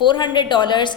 $400.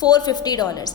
$450.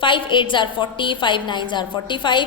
5 8s are 40, 5 9s are 45.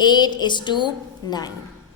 8:9.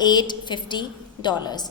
$850.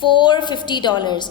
$450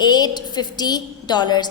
$850.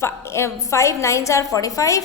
5 9s are 45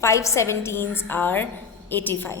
5 17s are 85.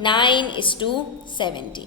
9:17.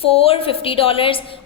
$450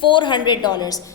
$400.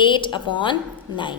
8/9.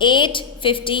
850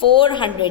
400.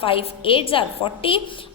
5 8s are 40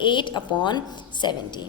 8/17.